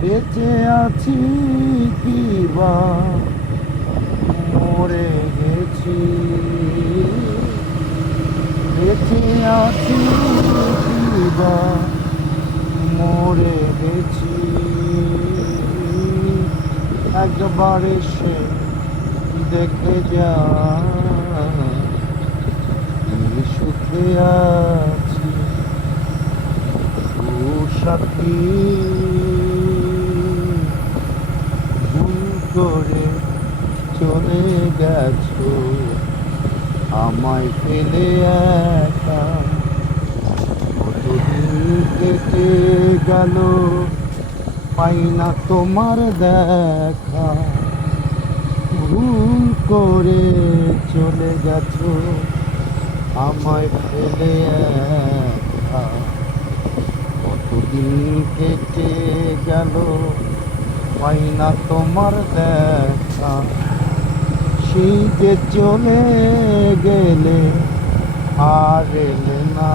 বেঁচে আছি কি বা মরে গেছি, বেঁচে আছি কি বা মরে গেছি। একবার এসে দেখে যা কি সুখে আছি। ও সাথী, ভুল করে চলে গেছো আমায় ফেলে একা। কতদিন কেটে গেল পাই না তোমার দেখা। ভুল করে চলে গেছো আমায় ফেলে একা। কতদিন কেটে গেল পাই না তোমার দেখা। সেই যে চলে গেলে আর এলে না,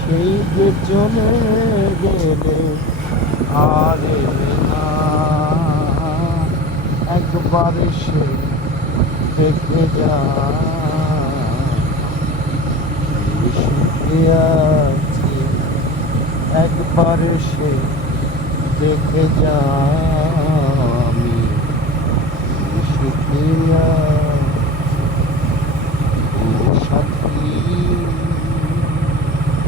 সেই যে চলে গেলে আর এলে না। একবার এসে দেখে যা কি সুখে আছি। একবার এসে দেখে যা আমি কি সুখে আছি।